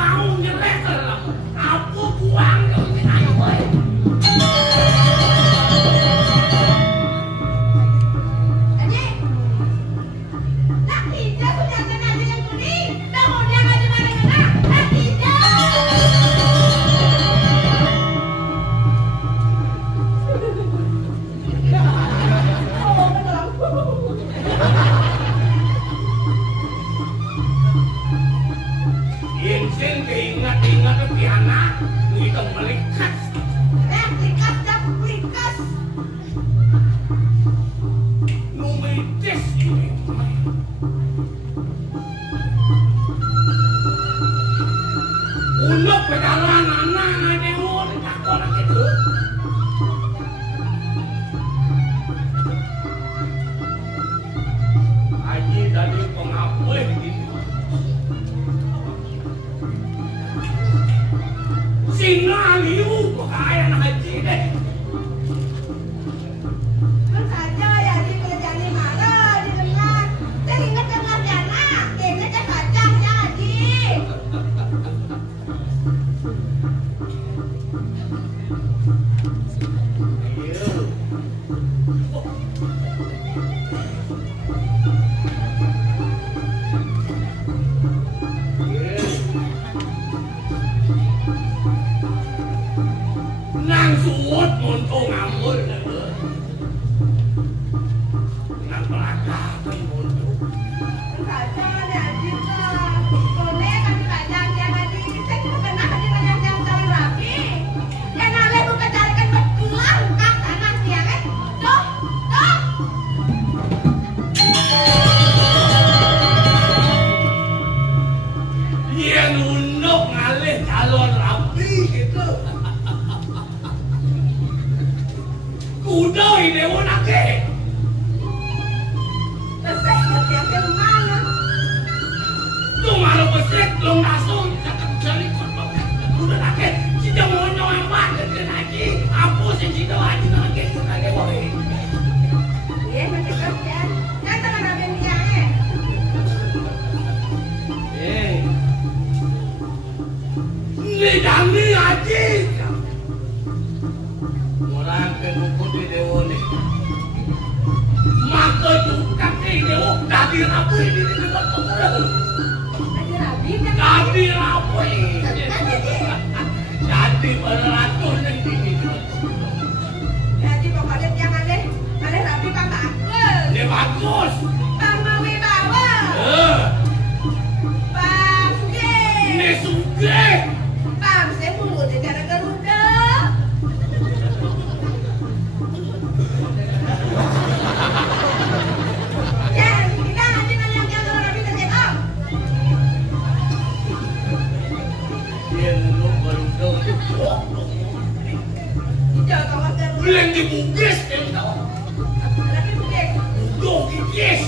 mau nyelek lah. Aku buang dong ayo boy. Untuk perjalanan anak dewa tak orang itu. Haji dari pengapui ini. Sina liu pakaian haji deh. Saja ya di kerjaan di mana di dengar. Saya ingat dengar jana, kayaknya saya kacang ya haji. Nang suut muntung ngambul nang pelakatan muntung Saja ya haji kah. Boleh kami kacang ya haji. Saya juga pernah haji kacang cari rapi. Ya naleh bukan carikan betulan kak tanah dia kan. Tuh, tuh. dia nunduk ngalih calon rapi gitu. Kuda ini wanake. Saya ingat yang kemana. Tuh malu pesek belum langsung cakap jari kodok. Kuda nake kita mau nyawang banget ke lagi. Apa sih kita lagi nake sekali boy. Iya macam kerja. Nanti kan ada dia Ini dami aja. Orang kebuku di dewa nih. Maka juga di dewa tadi rapi ini di dekat pengeral. Ada rabi kan? Tadi rapi. Jadi beratur yang tinggi. Jadi pokoknya yang ada rabi Pak Bagus. Ini bagus. Pak Mawi Bawa. Pak Suge. Ini suge. Pak saya mulut di cara Garuda. Ya, kita nanti nanya yang rabi tercetak. Dia lu baru tahu. Jangan kawan Garuda. Belum dibugis dia tahu. Rabi Suge. Duh gigis.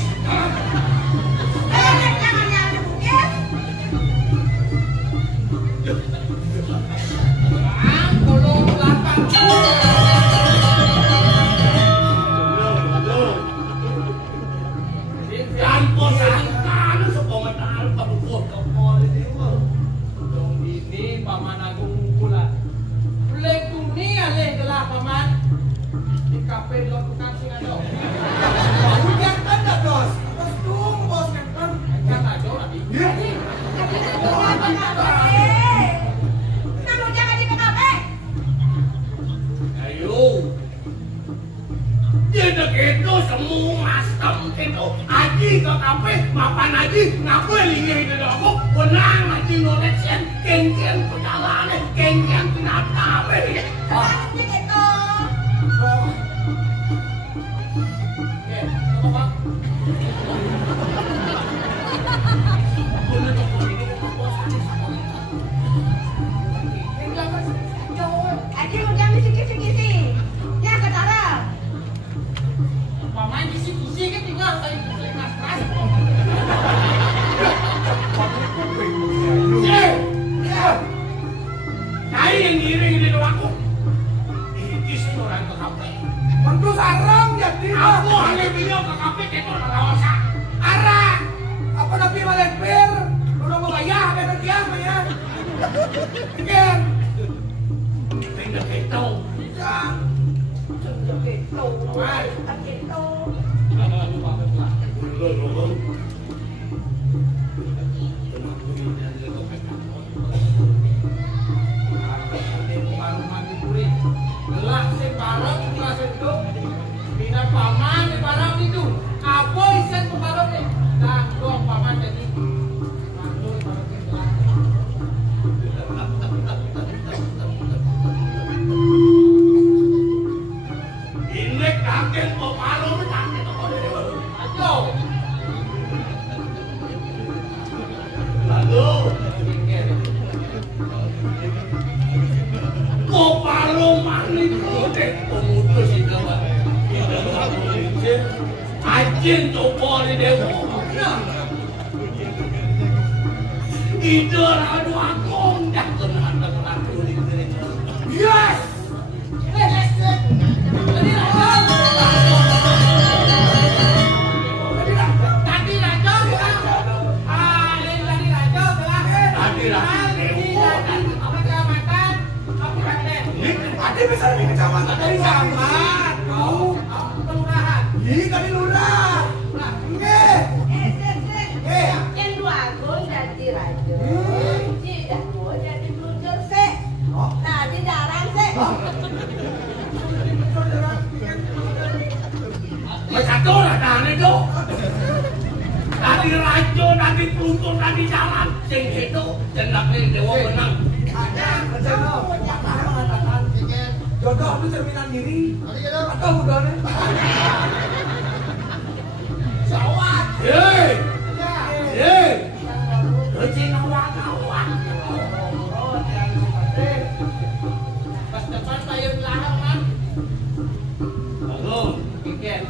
Jangan yang ada bukit. Tanpa sangkaan sekomentar pabukot kapal ini. Dong ini paman agung pula. Boleh tuni alih gelah paman. Di kafe dua tukang sing ada. Hujan kan dah bos. Bos tung bos kan. Kan ada lagi. Kamu jangan di PKP. Ayo. Dia dah itu semua masam itu. Aji ke kafe, mapan aji ngaku lingi itu aku. Benang aji nolesian, kengkeng perjalanan, kengkeng kenapa be? Pasti gitu. Oke, apa pak? Bener kok ini kepuasan. Aji udah misi-misi. Ya ke dalam. Paman kisi-kisi kan tinggal saya boleh nastras. Kai yang ngiring di aku. Itis orang ke kafe. Tentu sarang jadi. Aku hanya beliau ke kafe itu rawasa. Arah. Apa nabi malek bir? Udah mau bayar apa dia ya? Ken. Tinggal itu. Ya. Tinggal itu. Wah. Itu. Gelak sing barang kelas itu bina paman di barang itu apa isen pembalap nih dah doang paman jadi mandur barang itu ini kakek pembalap kakek toko dari baru ayo lalu Kopaloman itu dek pemutus itu Pak. Ajin coba di dewa. Itu radu akong dah kenal kulit kulit. Yes. tadi raja ah ini tadi raja telah Tadi raja. Ade besar di kecamatan dari Camat, kau kelurahan. Ih, kali lurah. Nggih. Yang dua agung jadi raja. Tidak mau jadi blunder sih. Nah, di dalam sih. Satu lah dah itu. Tadi raja, tadi peluntur, tadi jalan. Sing itu jendak ni dewa menang. Ada rencana pakar mengatakan jodoh itu cerminan diri. Atau budone. Sawat. Hei. Hei. Recina wakawan. Pas depan payung belakang kan. Lalu. Tiket.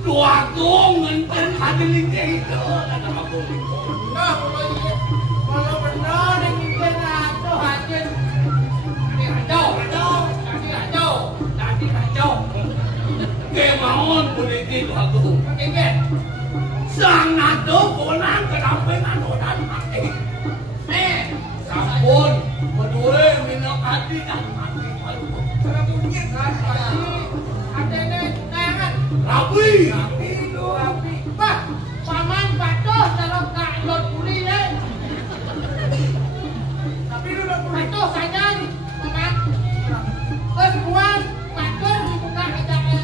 Tua gong ngenten hadilinnya itu. Kata aku. Nah, kalau benar yang tiket itu hasil. Tadi raja. Kemauan politik aku. Tiket. Sangat dokonan kedampingan orang mati. Sampun. Berdua minum hati dan mati. Sudah punya kan pasti. Ada nengan. Rapi. Rapi. Bah, paman patuh kalau tak lot pulih deh. Tapi lu udah patuh saja nih, paman. Kesemuan patuh dibuka ajaknya.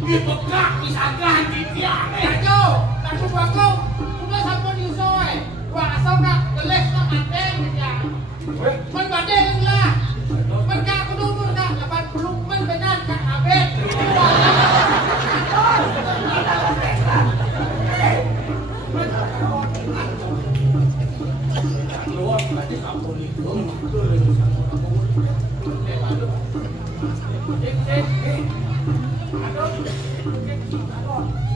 Dibekak misalkan di tiang. Ayo, tapi bagong. Udah sampun diusoy. Wah, asal nak geles nak anteng ya. Men badeng lah. Men kak kudu kak 80 men benar kak abet. Keluar tadi sampun itu.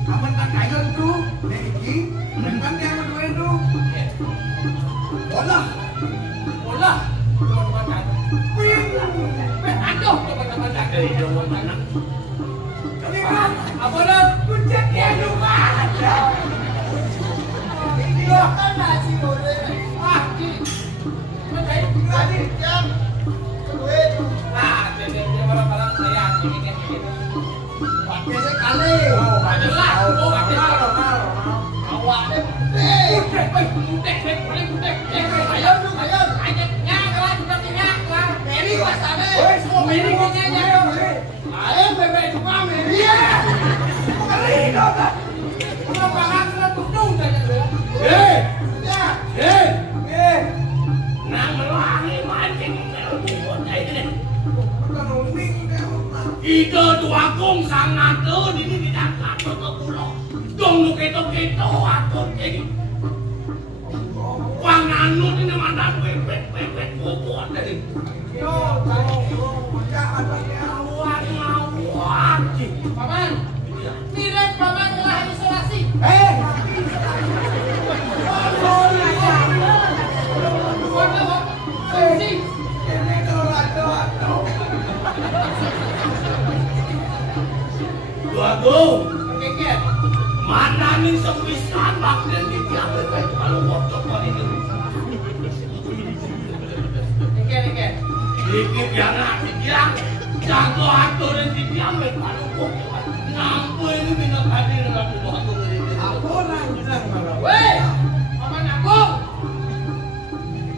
Aman kan kayon tuh. Nek iki memang dia berdua itu. Bola. Bola. Teman-teman. Aduh, teman-teman. Dari Jawa mana? Apa dah? Kucek dia rumah. Ini kan nasi goreng. Ah, di. Macam Tadi jam. Kedua itu. ah, dia orang-orang saya ini. Biasa kali. Adalah, oh, Mal. awak ni. Putek. Ayam tu, ayam. Ayamnya lah, kita lah. Meri kuasa ni. Oi, semua Meri Mary punya punya ayam. Mary. Ayam bebek cuma Meri. Kali dong. Cuma pangan sudah tuntung saja tu. Hei. Ya. Hei. Eh. Nak melangi mancing melbuat ini. Bukan unik kamu. Ida tua kong sangat tuh ini tidak takut ke pulau. Dong lu keto aku jadi. Wang anut ini mana pepet bobot dari. Yo, tahu. Jangan pakai Ngawat. Paman, mirip paman telah isolasi. Fungsi. Ini kalau ada. Tua kong. Keket. Mana nih sepisan bakal diambil kalau waktu kali ini. Iki pianak dibiang, jago aturin dibiang, kalau nampu ini minat hadir dengan tubuh ini. Aku orang bilang marah. Weh, paman aku.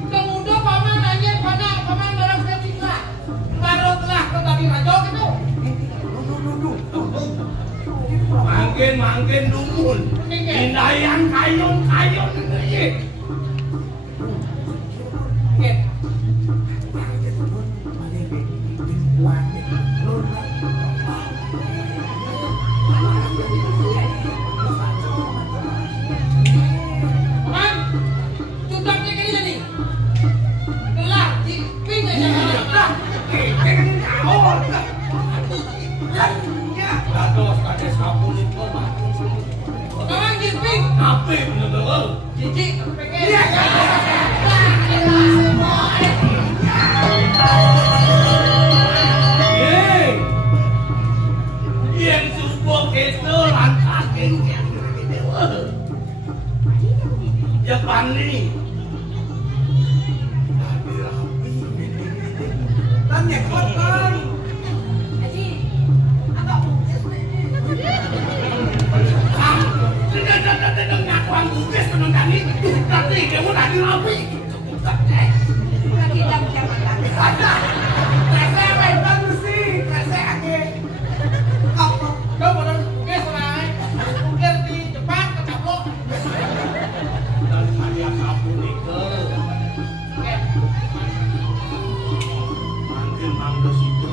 Kemudian paman nanya pada paman barang setika. Baru telah kembali rajo gitu. Mangkin dumun, pindahan kayon ini. Apa bener-bener? Cici, pengen. Yang subuh itu langkah gengsian dewa. Jepang nih. Tapi rapi. Tanya kotor. Haji, apa Tidak ngakuan tugas penonton itu. Tapi kamu tadi rapi. lagi jam lagi? Rasa bagus sih. Rasa ake. Apa? Kau mau tugas lain? Tugas di Jepang kecaplok. Dan saya kamu nikah. Manggil manggil itu.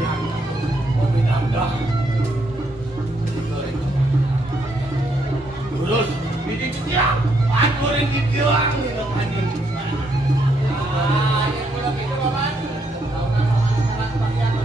Yang kopi dandah. Terus, bidik dia. Aku yang dibilang itu tadi. Ah, yang belum itu paman. Tahunan paman pakai apa?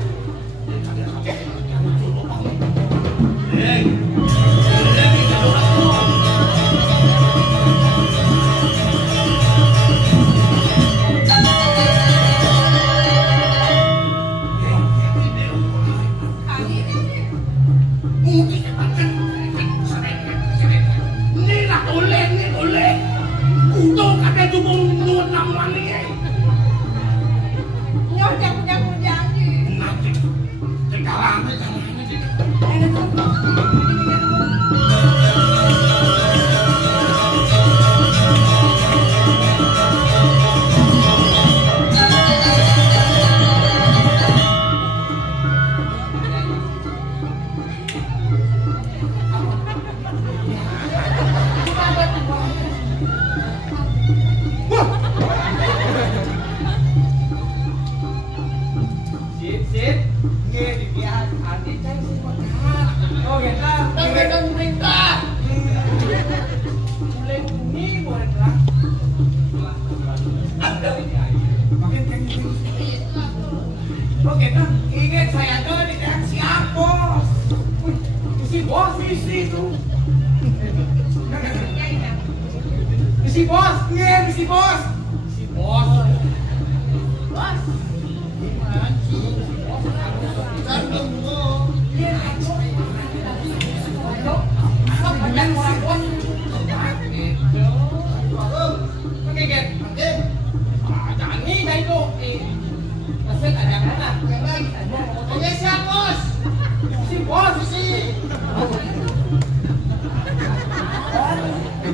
Oke, nah, ingat saya tuh di siap bos. Si bos itu. Si bos, iya si bos. Si bos. Bos.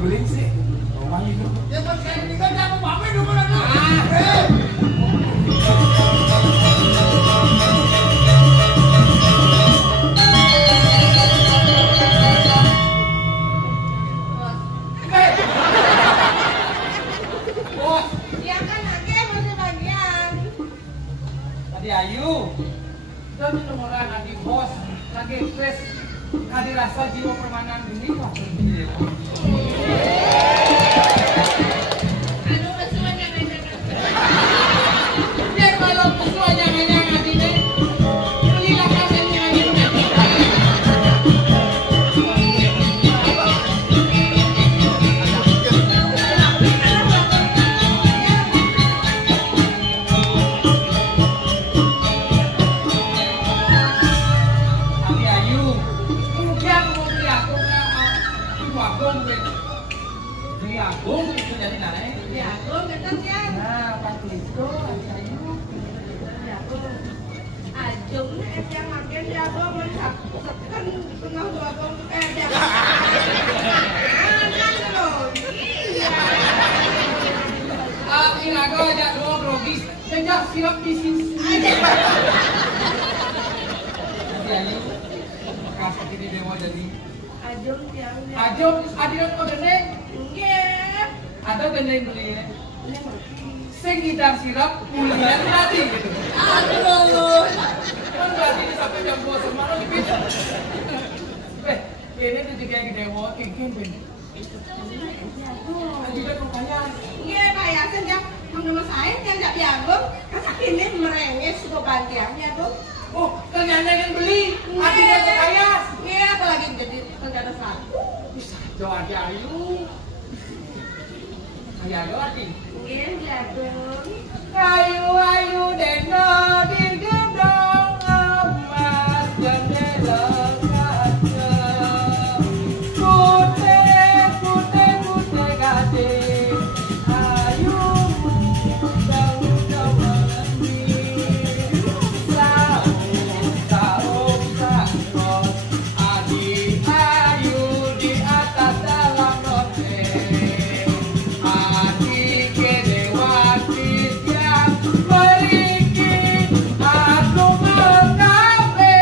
Beliin sih. Ya kan lagi masih bagian. Tadi Ayu, dan nomoran adik bos, lagi pes, kadi rasa jiwa permanen ini lah. Anu kesuanya nanya. Biar kalau kesuanya hanya ngaji deh, belilah kalian yang ngaji nanti. Tadi Ayu, kemudian aku nggak, aku Chúng em đang làm cái ra có mình thật thân nó vừa con em đang nhanh rồi. Inago ada dua grogis. Sejak sirap bisnis. Kasih ini dewa jadi. Ajung yang Ajong, adiran kau gendeng. nggak. Ada gendeng beli ya. Sing hidang sirap, kuliah mati gitu. Aduh. Kan berarti ini sampai jam 2 malam gitu. Ini tuh juga yang dewa, kengken bener. Juga rupanya. Nggak kayak sejak menurut saya yang nggak dianggap kasak ini merengek suka bantiannya tuh. Oh, ternyata yang beli. Hatinya kaya. Iya, apalagi jadi negara satu. Bisa doa ayu. Kaya doa hati. Iya, jadung. Ayu deno digendong emas jendela kaca. Putih gade. Ayu muda mengerti. Saung sakron. Adik ayu di atas dalam rote. Adik kedewati siap beriki. Aku mengkabe.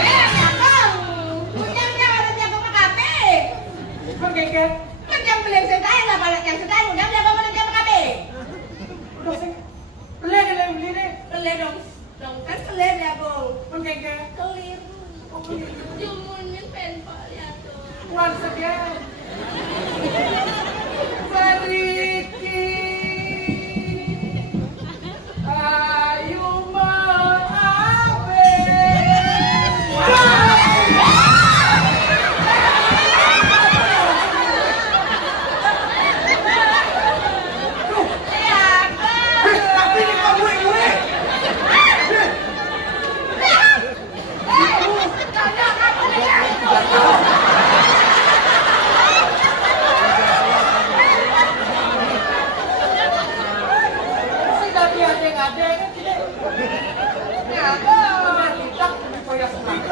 Nyakang. Punyanya ada jago PKB. Mengkeket. Macam beli sedai lah balik yang sedai udah jago mana jago PKB. Udah sih. Beli deh. Beli dong. Dong kan selir ya, Bung. Mengkeket. Keliru. Jumunin penpal ya tuh. Wan sedia. Beriki. Ayu mengabe. Tapi ini kok gue. Sudah diadeng kan tidak. Tidak supaya senang.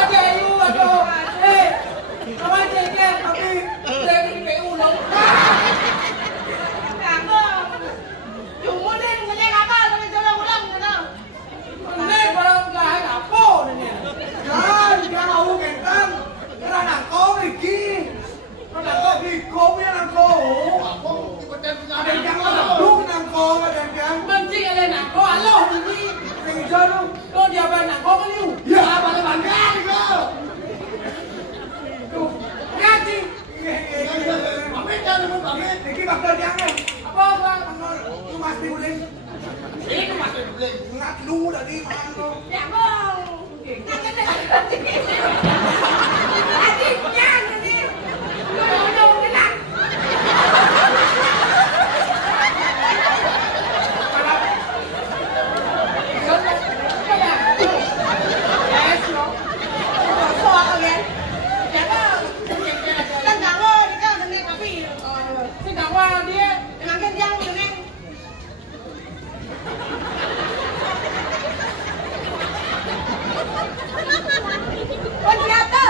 Ada ayu, aduh. Apa ceker tapi saya di PU loh. Jumunin punya kapal tapi coba ulang gitu. Ini barang lain apa ini? Jangan tahu kentang. Karena nangko Ricky. Karena nangko Rico punya nangko. Ada yang nangko nangko ada yang. Mancing ada nak kau aloh ini. Yang hijau dong. Kau dia barang kau kan you. Ya, pada bangga kau. Tuh, ngaji. Pamit jangan pamit. Ricky bakal diangkat. Apa bang? Lu mesti boleh. Ini masih boleh. Ngat lu tadi makan lo. Ya, Bung. Adiknya ini. Dong tenang. Soal kalian. Ya, Bung. Kan kamu ini kan udah naik kopi. Sedang wah dia. Dengan kenjang udah naik. Oh, siapa?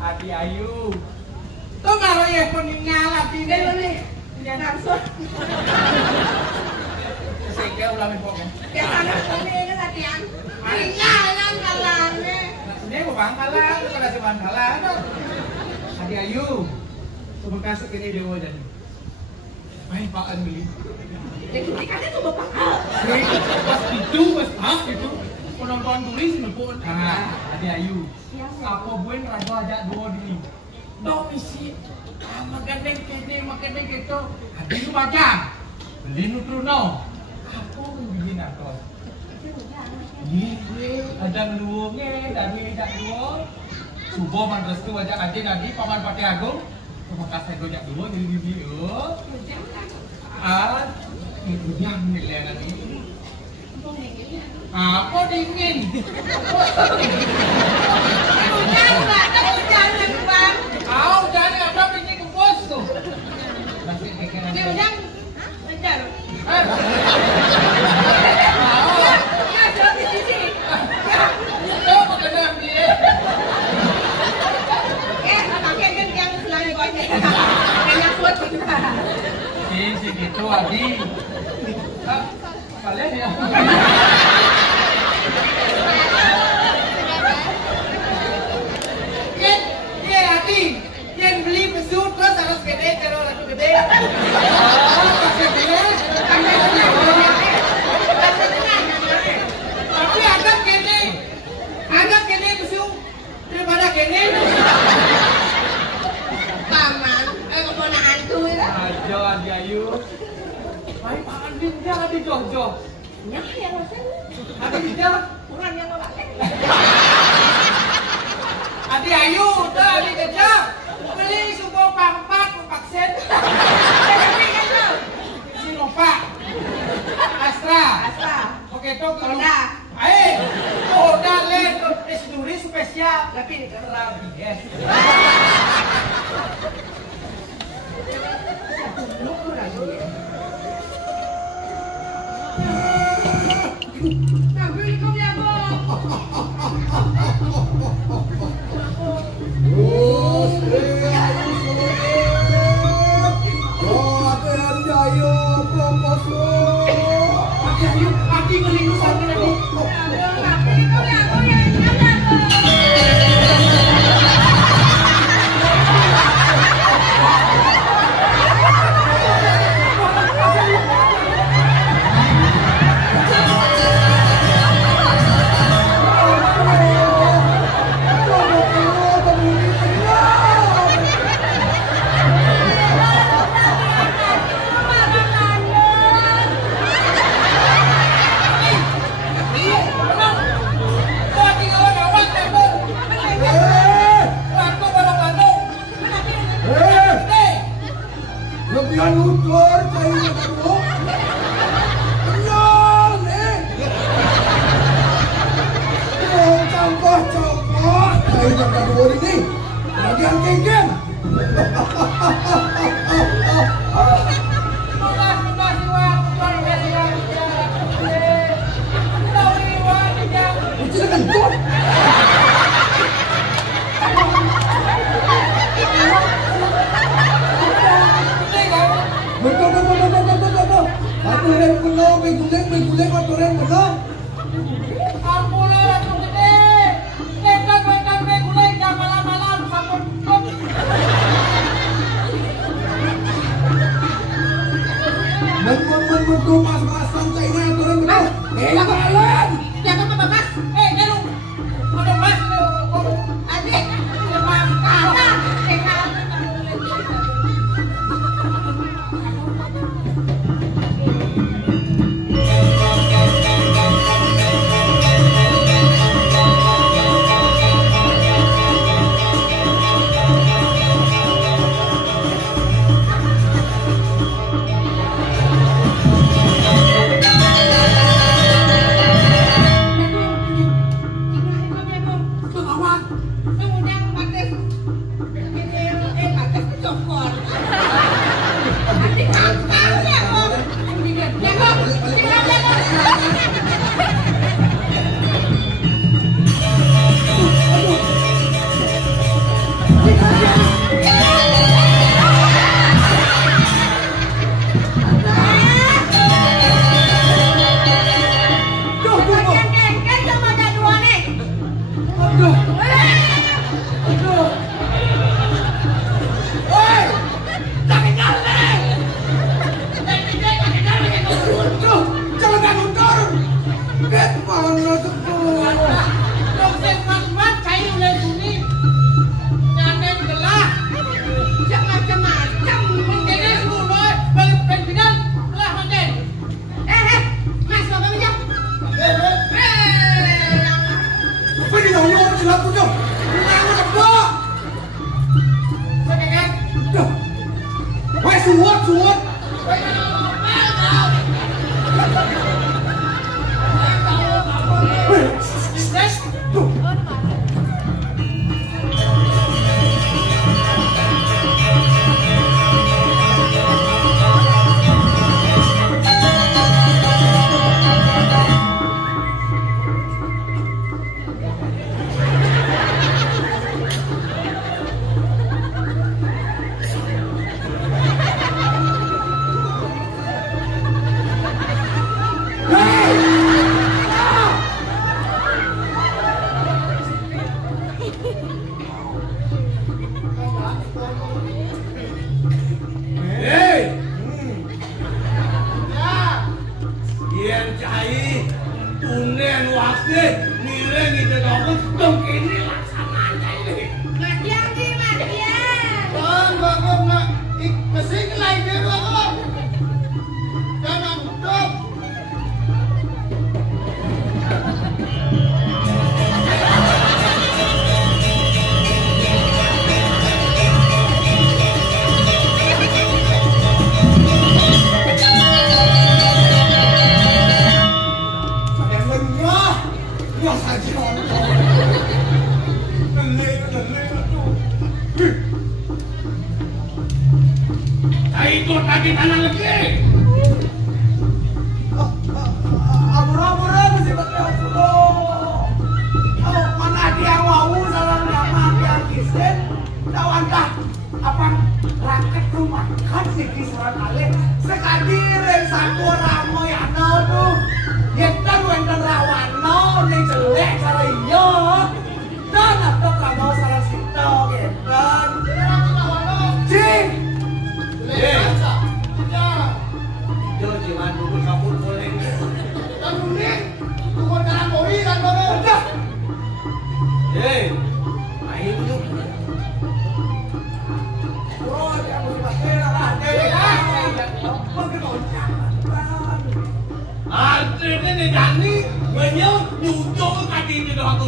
Adi Ayu. Tuh malah ya peninggal Adi nih. Tidak langsung. Sehingga ulangi pokoknya. Ya sana ini latihan. Tinggal kan kalane. Ini mau bangkalan, kalau si bangkalan. Adi Ayu. Coba kasih ini dewa jadi. Baik Pak Anbeli. Jadi dikasih tuh bapak. Pas itu penonton tulis nepun. Nah, Adi Ayu. Apa buen rago aja dua di. Domisi. Makan gitu. Adi lu baca. Beli nutruno. Apa bikin atau? Iya, ada luwungnya dari jak dua. Subuh mandres tu aja aja tadi paman Pati Agung. Terima kasih banyak dulu jadi video. Itu yang nilai ini. Apa dingin? Jangan bang. Kau jangan ada bikin kumpul tuh. Masih kekeran. Jangan. Jangan. Ya, jangan di sini. Itu bukan dia. Pakai kan yang selalu banyak. Yang kuat kita. Si gitu Adi. Kalian ya. Adi, yang beli pesut terus harus gede kalau laku gede. Tapi agak gede pesut daripada gede. Paman, keponakan tuh ya. Ajo Adi Ayu. Baik Pak Andin dia Adi Jojo. Nyah yang rasanya. Adi dia Kurang yang nggak pakai. Adi Ayu, tuh Adi Gejak. Beli subuh pampat vaksin. Sinovac. Astra. Oke tuh Honda. Honda Land Esduri spesial. Tapi Rabies. Assalamualaikum ya, Bu. Adi melingkup sama lagi. Assalamualaikum ya, Bu. Lebihan utur kayu itu. Kenyal nih. Oh, campur kayu kedua ini. Bagian kengkeng. sudah pucuk. Aku tebak. Sekeket. Duh. Weh suwut. Des. Duh. Itu tadi tanah lagi. Abura mesti pakai abura. Oh, mana dia mau salah nama dia kisen. Tawantah apa rakyat rumah kan si kisaran ale. Sekali reng sampuramo ya tuh. Yetan wenten rawano ning jelek salah iya. Dan atau kamu salah sito yetan. Cing. Yo jiman dulu kabur boleh. Kan ini tukang jalan koi kan Bapak. Udah. Ayo dulu. Oh, dia mesti pakai lah. Artinya nih Dani menyau nyucuk tadi di doa aku.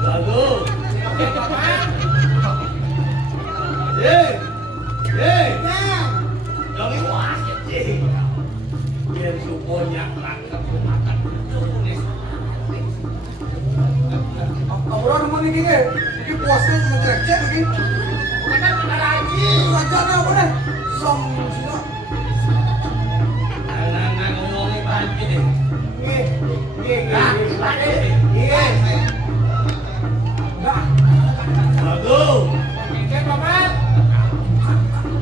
Bagus. Jangan wasit sih. Biar suponya kerangkap makan. Abura rumah ini gini. Ini puasnya ngecek begini. Kan benar lagi. Raja apa deh? Som sini. Anak-anak ngomongin banjir. Bagus. Oke Bapak.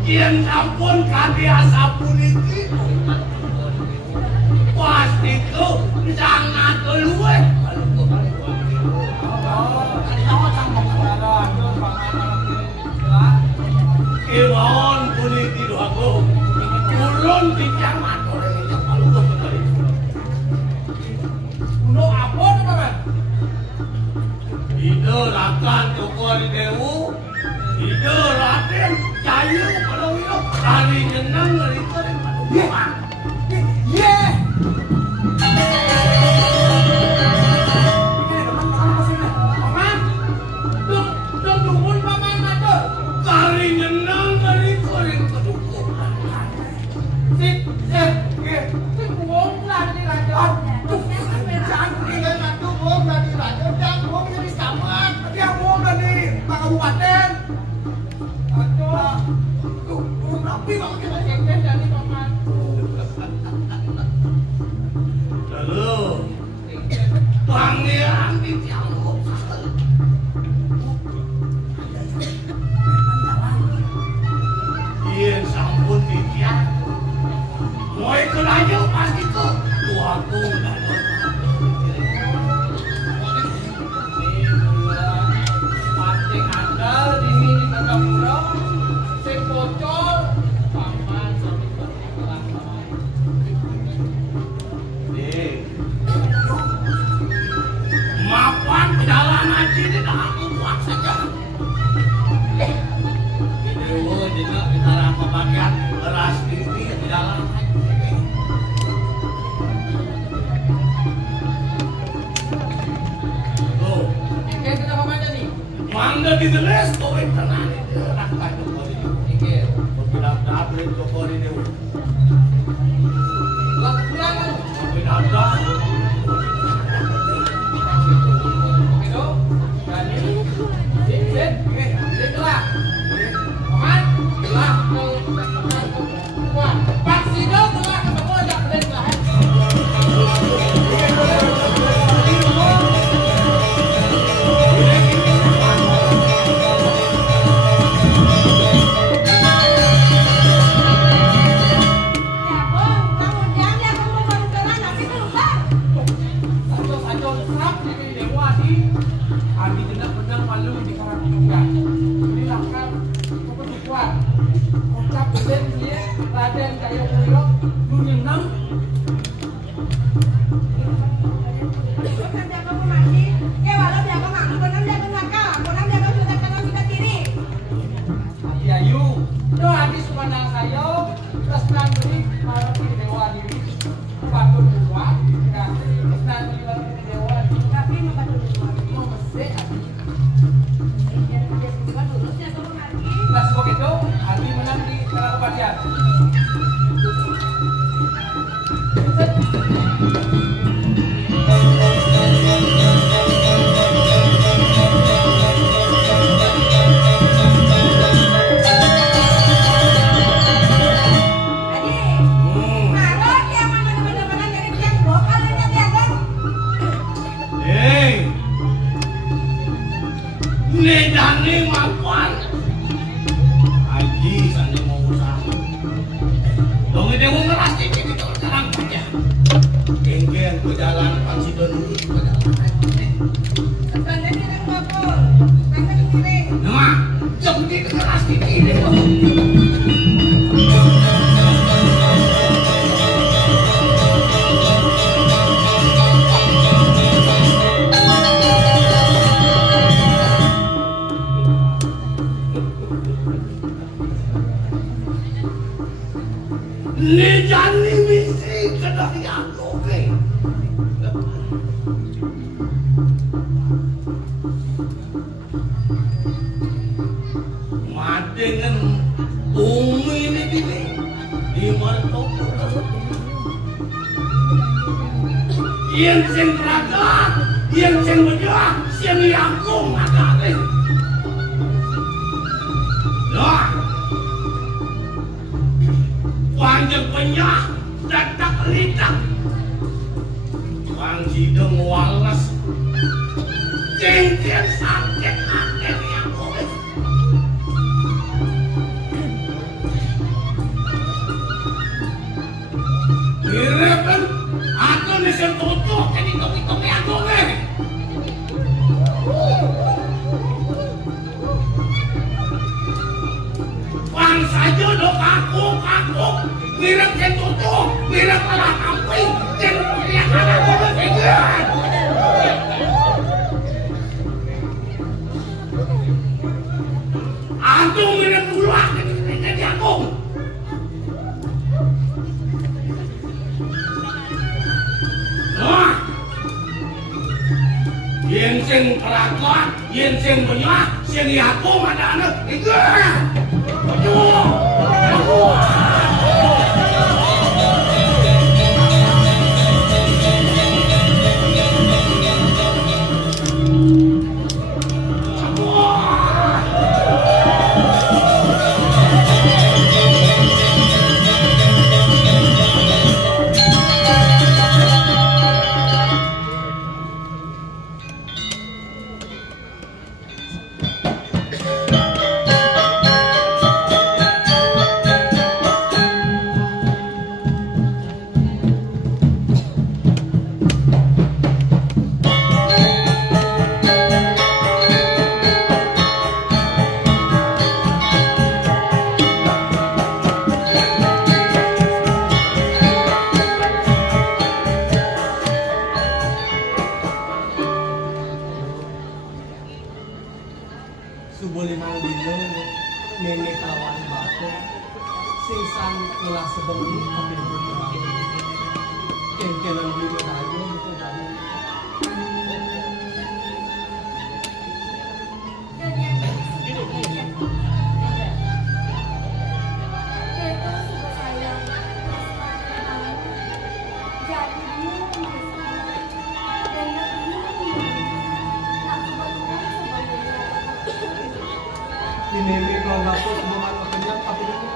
Yen sampun kadya sapuniki. Pasti itu sangat luwe. Kemauan puniki doaku. Turun di jaman oleh kalau betul. Uno apa Bapak? Ide rakan Joko Dewu, ide Raden Cayu kalau itu hari nyenang dari kering paduan. Yeah. Kari nyenang dari kering paduan. Kabupaten. Aduh. Tuh, rapi banget kita cengkeh dari paman. Lalu pangeran dijamu. Iya sampun ditiak. Mau ikut aja pasti tuh. Tuaku dan Pancing andal di sini di Kota Pura, sing bocor paman. digeles kowe tenan iki rakan kowe iki benar-benar kowe ini Lah kurangan. benar-benar Gitu. Jadi sit. Sit lah. Paman, lah. Wah, Pak Sido telah ketemu aja kalian lah. Yang sing beragam, yang sing berjuang, yang yangkung agak Nah, panjang penyah, datak lidak, Wang Sideng walas, jengkel sakit akhir yang boleh. Kira-kira aku nisem tutup jadi topi-topi aku Bang saja dong kaku mirip yang tutup, mirip anak kamping, dan yang anak aku berpikir. Aku mirip pulang jadi aku. Yang sing kelakon, yang sing menyah, sing yakum ada anak, itu. Subuh 5 dino nenek lawan batu sing sami ulah sebengi ambil rumah kentelan dulu aja gitu kamu kalau ngaku semua makan kenyang tapi ini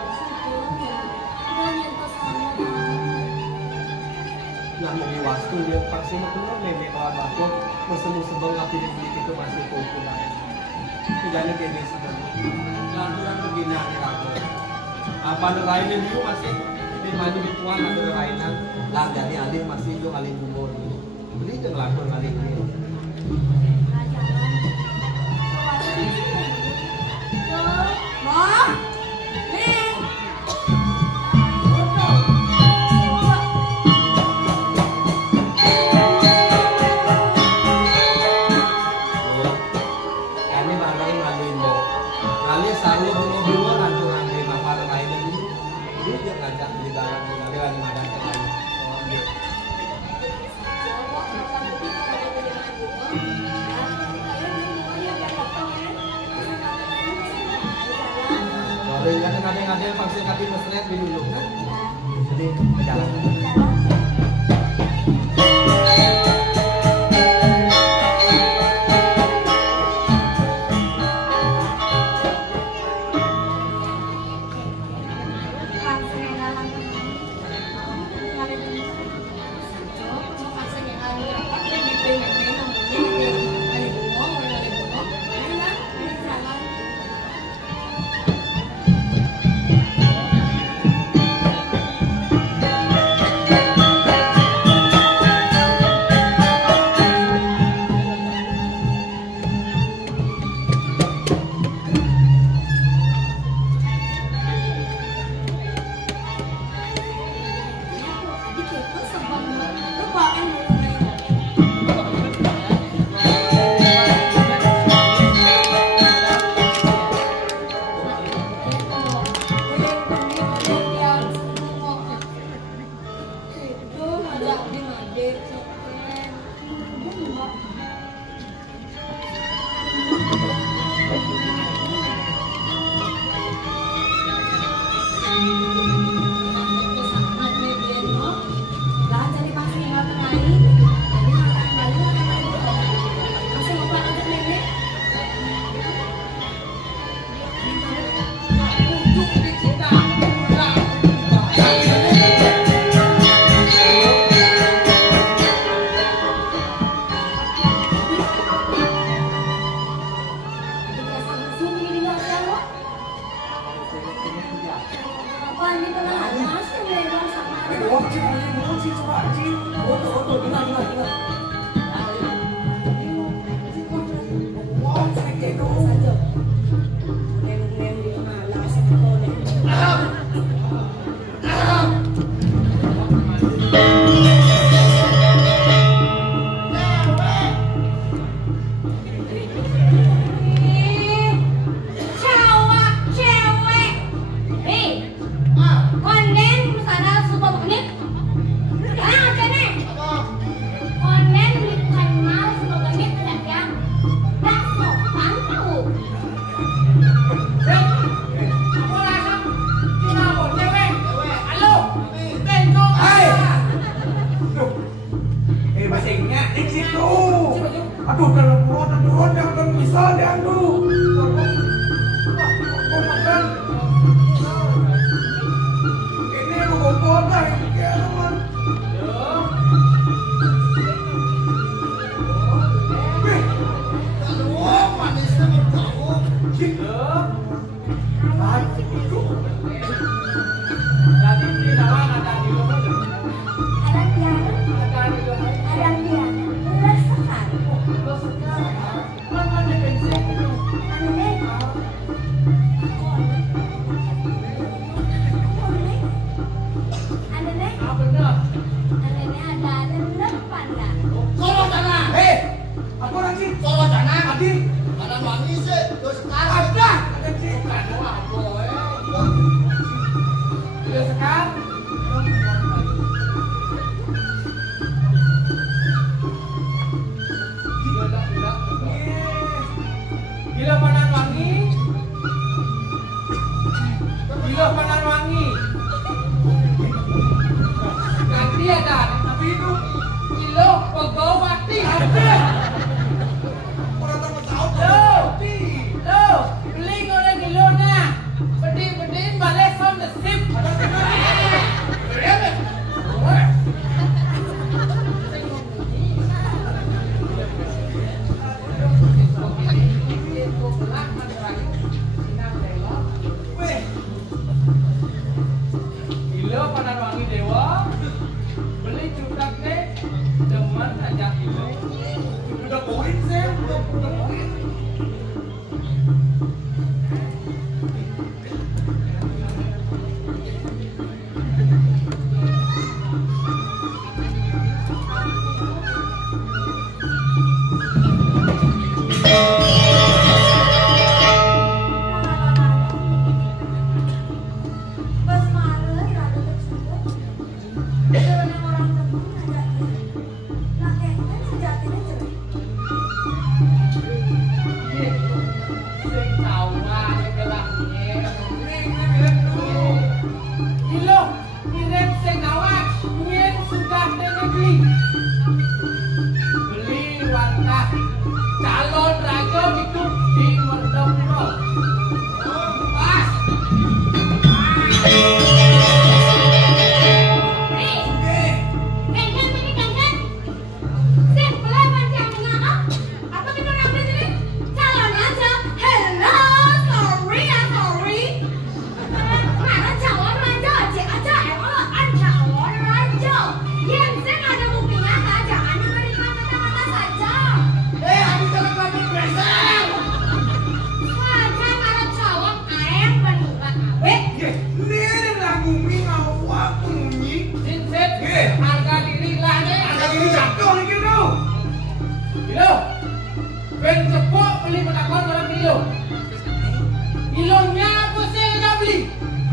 nah mau wastu dia pasti makan nenek orang baku musuh sebel tapi itu masih populer tidaknya kayak gitu lalu yang begini aku apa nerainin itu masih di maju di tuan ada nerainan lah jadi alih masih itu alih umur beli jangan lakon alih ini Mom, nih. kami barang ngaluin lo ngalir selalu dua langsung ngambil apa nerainan ini dia ngajak beli barang ngalir lagi madan ke lain Kalau ada pasti kami mesra dulu kan jadi berjalan Beli goreng kilonya.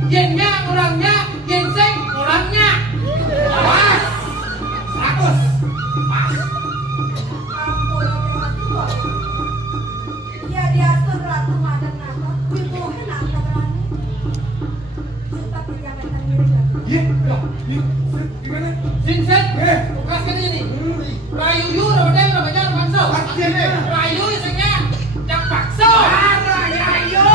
Yennya orangnya, ginseng orangnya. Pas. 100. Pas. Ampun, tua. Ya diatur ratu madan nato, pibuhin nato berani. Sumpah tidak akan mirip lagi. Iya, gimana? Ginseng, tugas kan ini. Rayu yu, rodeng, rodeng, bakso. Rayu isengnya, jak bakso. Rayu.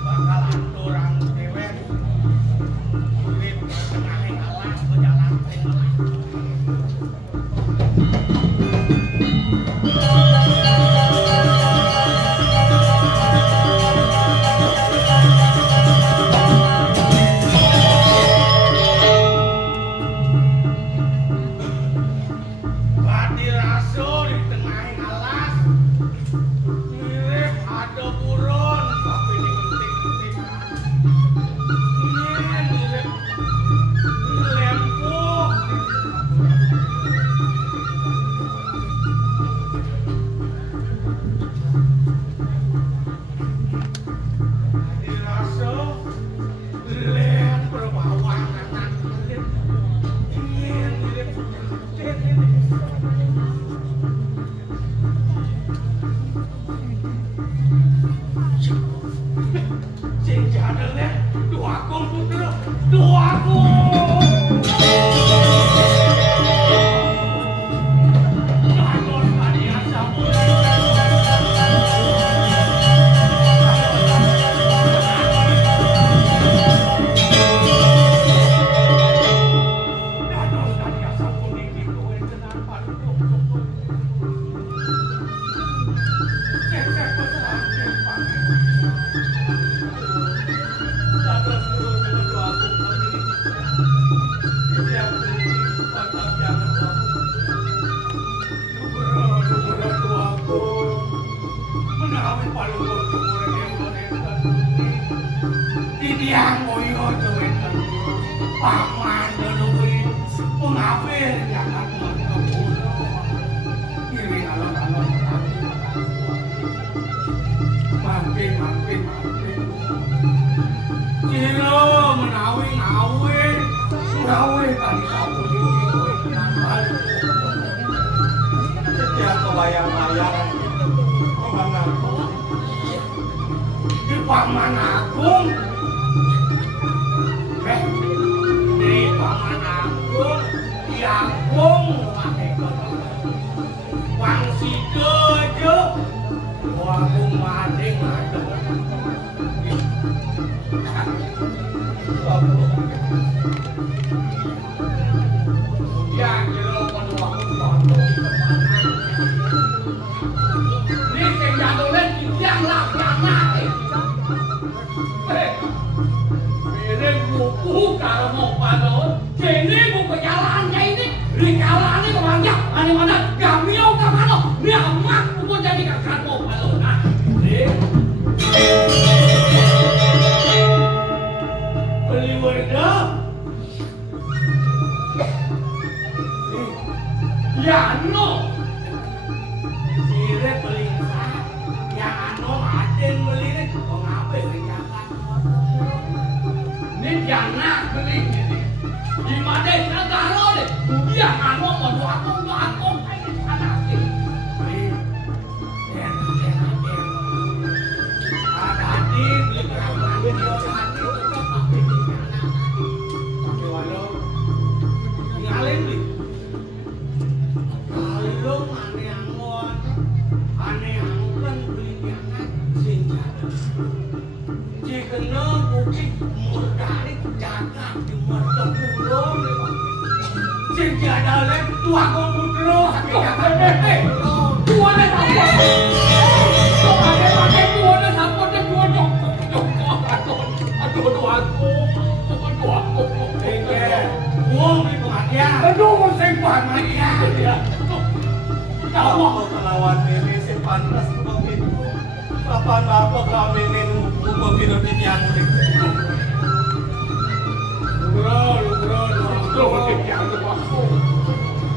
Bakal atur orang dewek, duit setengah alas. Paman Agung, di Paman Agung, Agung, Wang Sida aja, Agung mading ada. Ya, jero kono waktu ini sing jadone yang lapangan. Buku kalau mau panon, sini buku jalan kayak ini, di kalangan ini kebanyak, mana gak mau ke mana, dia amat buku jadi kakak mau panon, nah, beli wadah, ya no, sire beli sah, ya no aden beli nih, kok ngapain beli kakak? Ini jangan beli ini. Di mana negara deh? Dia anu mau aku kayak sana sih. Beli. Ada di beli berapa video hati tetap pakai di sana. Pakai walau ngalin beli. Kalau mana yang mau, aneh yang kan beli jangan senjata. Jika bukit murdari jaga di mata pulau sing tiada lek tua komputer tua dah apa pakai tua dah apa dah tua aduh aku uang di pengajian aduh sing pengajian ya Allah lawan ini sing panas begitu kapan bapak kami ini buku hidup ini yang unik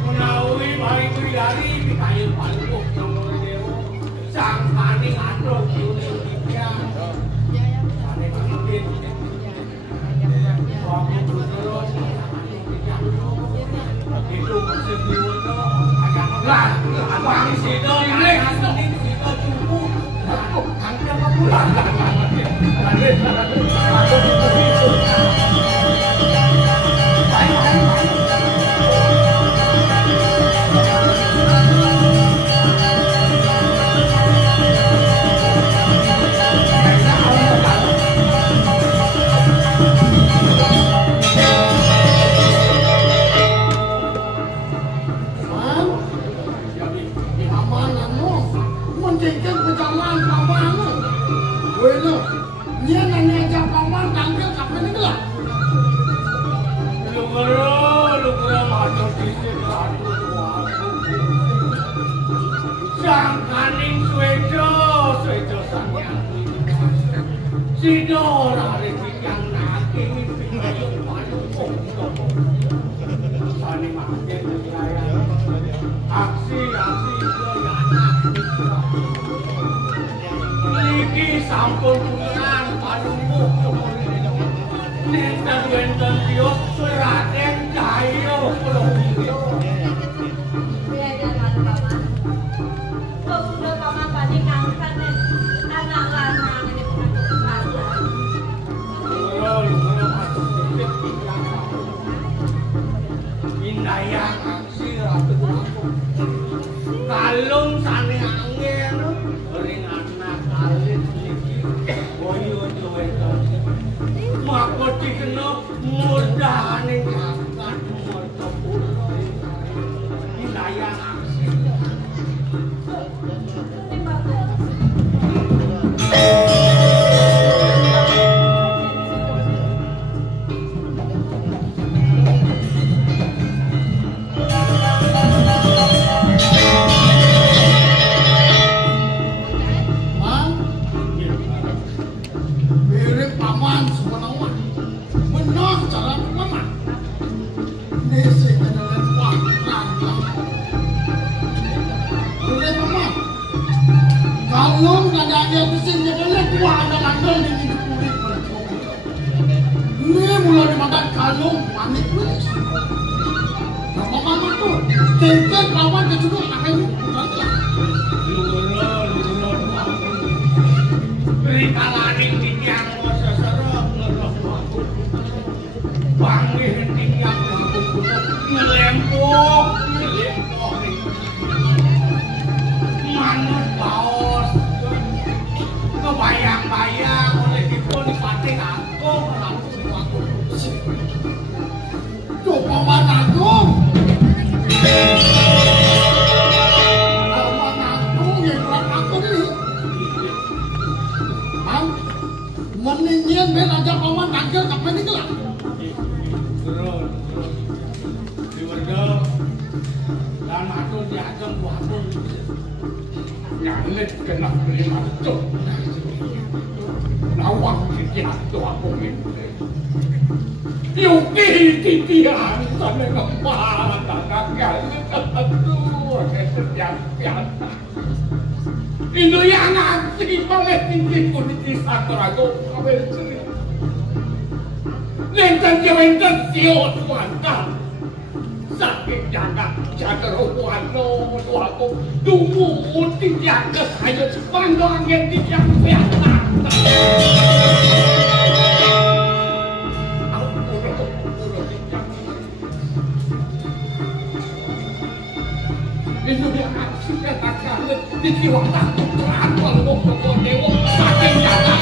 menawi baik dari kayu palu sang paning atro kiune dia ane paling itu masih diwono lah abang sido ini sido cukup angka apa bulan Sidora yang nanti sani makin aksi iki sampun punan palungku ninten yo Raden Cayo Pamane jangan mertopulo wilayah aksi. Kalung nadanya mesin jadilah kuah ada langgol di hidup kulit bercoba. Ini mulai dimakan kalung panik please. Nama mama tuh tengkel lawan kecuduk akan bukan lah. Beri kalaning di tiang seserok ngeroh bangi tinggal ngelempok manut baos kebayang-bayang oleh dipun pating agung langsung waktu Coba mana agung? Paman agung yang kurang aku ini. Mam, meningin ben aja paman tanggal kapan ini lah? Terus diwedel dan matur diajeng kuatun nyalet kena beli matur nawang jatuh aku ini yuki titian sampai ngempah tanggal aduh setiap itu yang ngasih oleh tinggi politis atau aku kawin sering Lenten jawenten siot mantap sakit jaga rohano aku tunggu tidak ayo sepandang yang tidak biasa itu yang aksi katakan di jiwa takut terangkan waktu dewa sakit jaga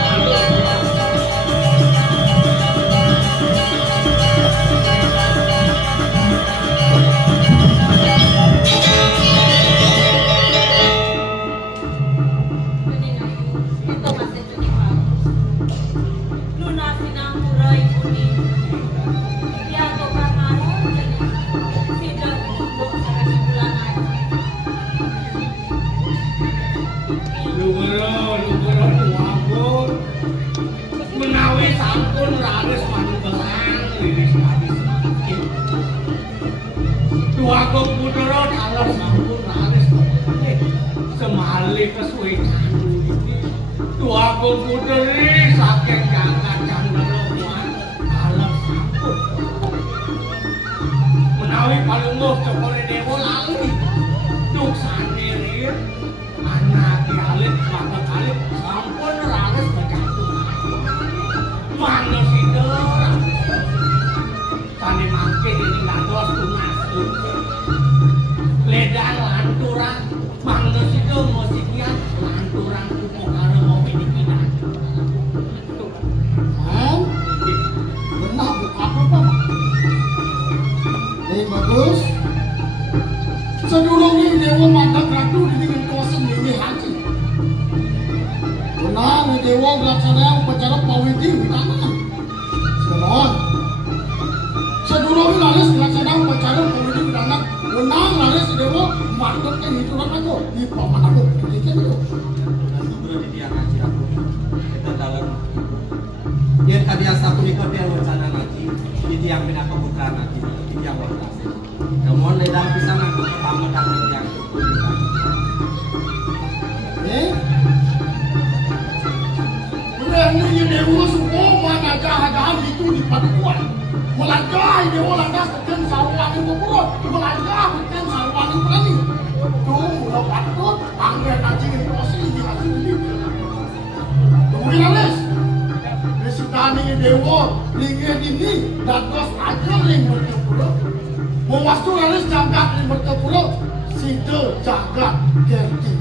menawi sampun raris mangelang liris habis Duagung Putra kalau sampun raris semali kesuwikan Duagung Putri saking jangka candaloan kalau sampun menawi palungguh cepole dewa lali duk sandirin anak dialit banget alit sampun raris Manus itu tadi mangke ini ngados tunas ledang lanturan manus itu musiknya lanturan kumo karo mau pinikinan benar buka apa bagus sedulung ini dewa mandat ratu dengan kosen ini haji benar dewa melaksanakan upacara pawiti tangan semohon sedulung laris melaksanakan upacara pawiti tangan benar laris dewa mandat yang hituran aku di paman aku dikit itu Guru di tiang ngaji aku kita dalam yang tadi aku ikut dia wacana ngaji di tiang bina keputra ngaji di tiang wakasi namun ledang pisang aku pertama dan di tiang berani dewa semua mana jahat-jahat itu di paduan melangkah dewa langkah ketan sarwani berperut melangkah ketan sarwani berani tuh udah patut panggil anjing itu asli di hati ini tungguin alis Residani dewa lingin ini dados aja ring berkepuluh mewastu alis jagat ring berkepuluh sida jagat gerti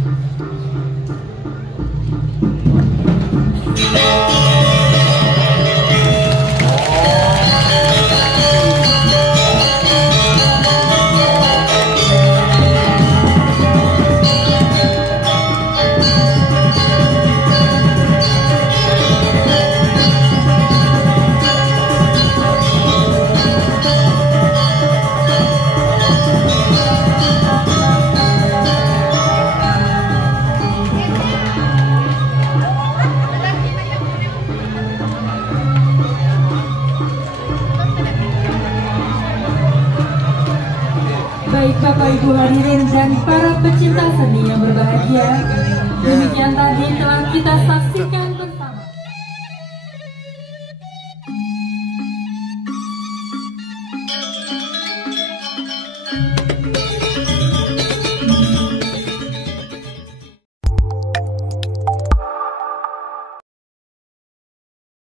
Bapak Ibu hadirin dan para pecinta seni yang berbahagia, demikian tadi telah kita saksikan